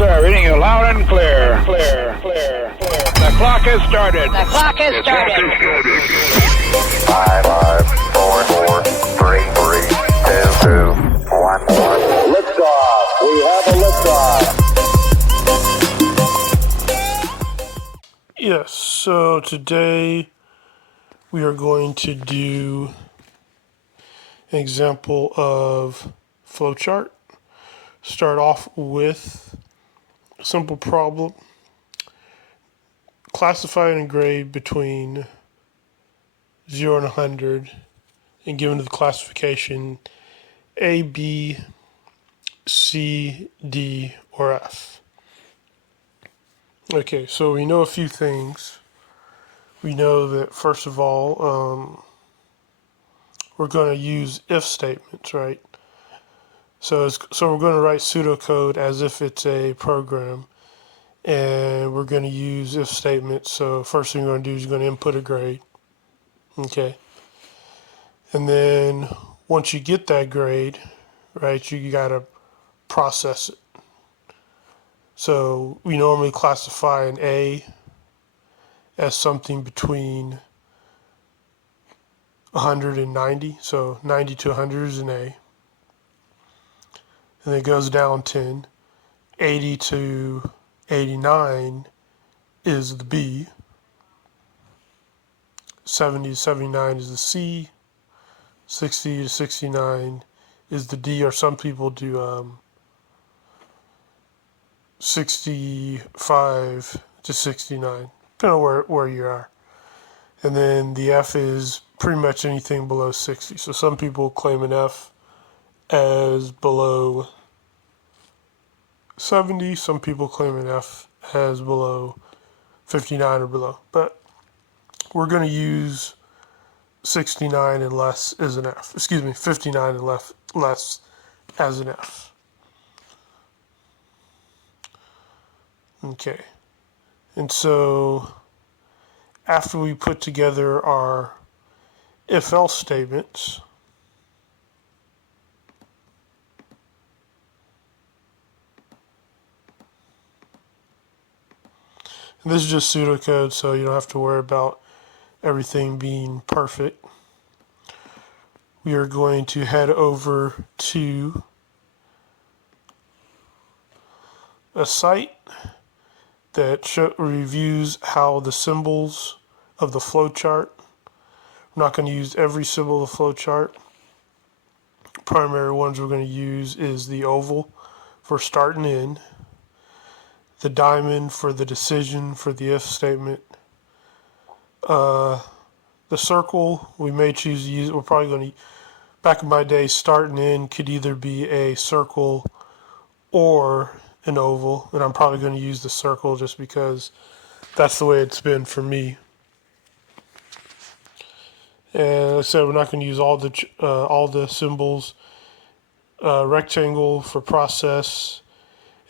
sir. Reading you loud and clear. The clock has started. The clock has started. 5, 4, 4, 3, 2, 1. Liftoff. We have a liftoff. Yes, so today we are going to do an example of flowchart. Start off with a simple problem. Classify and grade between 0 and 100 and given the classification A, B, C, D, or F. Okay, so we know a few things. We know that first of all, we're going to use if statements, right? So we're going to write pseudocode as if it's a program, and we're going to use if statements. So first thing we're going to do is going to input a grade, okay? And then once you get that grade, right, you got to process it. So we normally classify an A as something between 100 and 90. So 90 to 100 is an A. And it goes down 10. 80 to 89 is the B. 70 to 79 is the C. 60 to 69 is the D, or some people do 65 to 69, depending on where you are. And then the F is pretty much anything below 60. So some people claim an F as below 70. Some people claim an F as below 59 or below. But we're going to use 69 and less as an F. 59 and less as an F. Okay. And so after we put together our if-else statements, and this is just pseudocode, so you don't have to worry about everything being perfect. We are going to head over to a site that reviews how the symbols of the flowchart. I'm not going to use every symbol of the flowchart. Primary ones we're going to use is the oval for start and end, the diamond for the decision for the if statement, the circle we may choose to use. We're probably going to, back in my day, start and end could either be a circle or an oval, and I'm probably going to use the circle just because that's the way it's been for me. And like I said, we're not going to use all the symbols. Rectangle for process,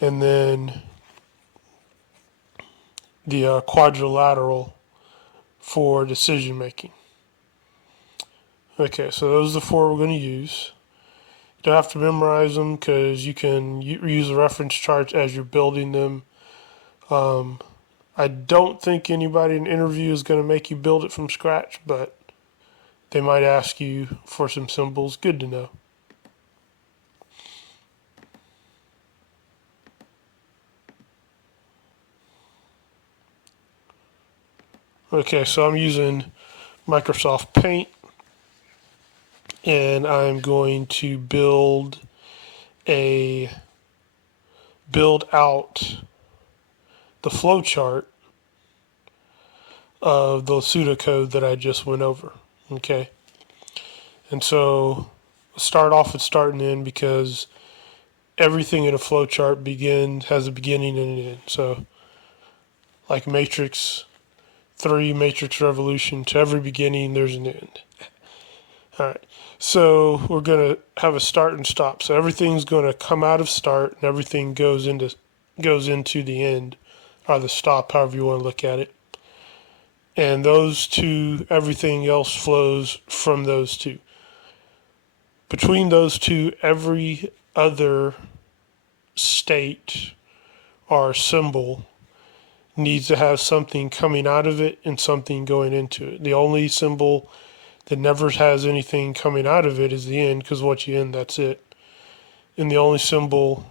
and then the quadrilateral for decision making. Okay, so those are the four we're going to use. You don't have to memorize them because you can use the reference charts as you're building them. I don't think anybody in an interview is going to make you build it from scratch, but they might ask you for some symbols. Good to know. Okay, so I'm using Microsoft Paint, and I'm going to build out the flowchart of the pseudocode that I just went over. Okay, and so start off with start and end because everything in a flowchart has a beginning and an end. So, like Matrix 3, Matrix Revolution, to every beginning there's an end. All right, so we're going to have a start and stop. So everything's going to come out of start and everything goes into the end, or the stop, however you want to look at it. And those two, everything else flows from those two. Between those two, every other state or symbol needs to have something coming out of it and something going into it. The only symbol that never has anything coming out of it is the end, because once you end, that's it. And the only symbol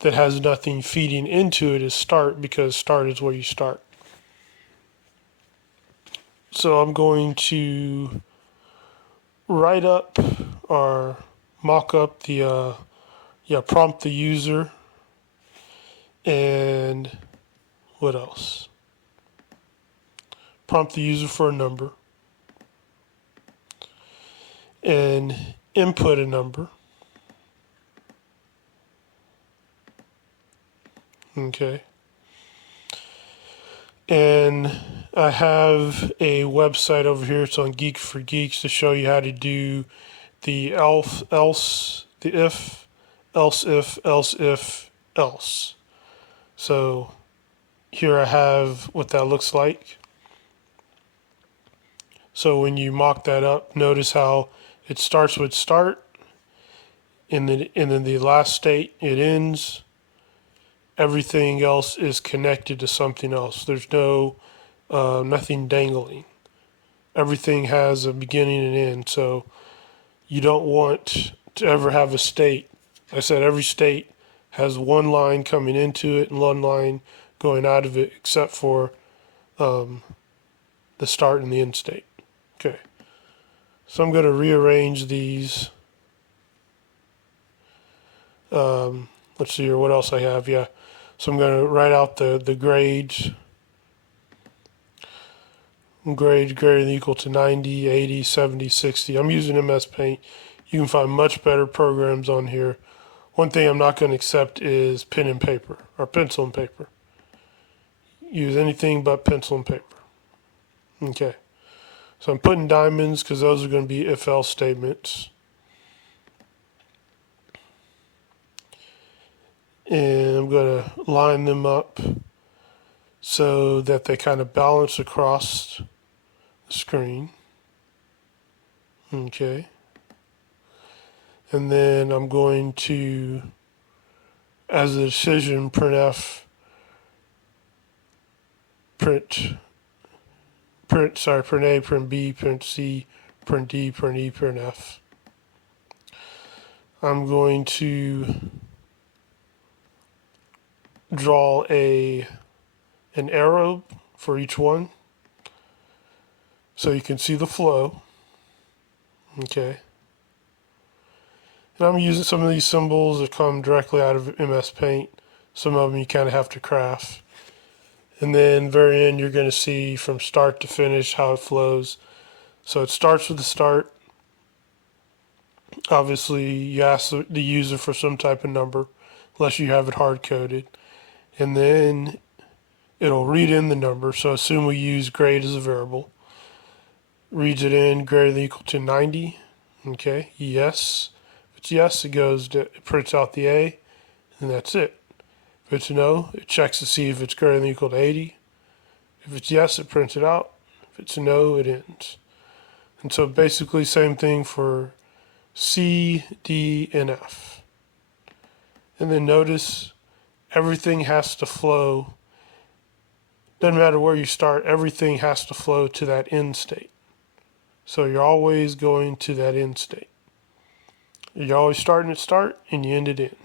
that has nothing feeding into it is start, because start is where you start. So I'm going to write up or mock up the, prompt the user, and what else? Prompt the user for a number, and input a number. Okay. And I have a website over here. It's on Geek for Geeks to show you how to do the if, else if, else if, else. So here I have what that looks like. So when you mock that up, notice how it starts with start, and then the last state it ends. Everything else is connected to something else. There's nothing dangling. Everything has a beginning and end. So you don't want to ever have a state. Like I said, every state has one line coming into it and one line going out of it, except for the start and the end state. Okay. So I'm going to rearrange these. Let's see here, what else I have. Yeah. So I'm going to write out the grades. Grades greater than or equal to 90, 80, 70, 60. I'm using MS Paint. You can find much better programs on here. One thing I'm not going to accept is pen and paper, or pencil and paper. Use anything but pencil and paper. Okay. So I'm putting diamonds because those are going to be if-else statements. And I'm going to line them up so that they kind of balance across the screen. Okay. And then I'm going to, as a decision, print A, print B, print C, print D, print E, print F. I'm going to draw an arrow for each one so you can see the flow. Okay. And I'm using some of these symbols that come directly out of MS Paint. Some of them you kind of have to craft. And then very end, you're going to see from start to finish how it flows. So it starts with the start. Obviously, you ask the user for some type of number, unless you have it hard-coded. And then it'll read in the number. So assume we use grade as a variable. Reads it in greater than or equal to 90. Okay, yes. If it's yes, it prints out the A, and that's it. If it's no, it checks to see if it's greater than or equal to 80. If it's yes, it prints it out. If it's no, it ends. And so basically same thing for C, D, and F. And then notice everything has to flow. Doesn't matter where you start, everything has to flow to that end state. So you're always going to that end state. You're always starting at start and you end it in.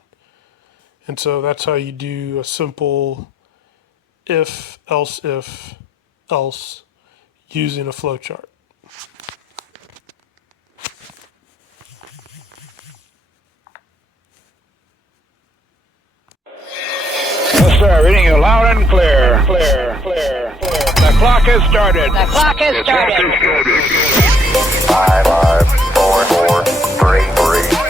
And so that's how you do a simple if, else using a flowchart. Yes, sir. Reading you loud and clear. Clear. The clock has started. The clock has started. 5, 4, 4, 3, 3,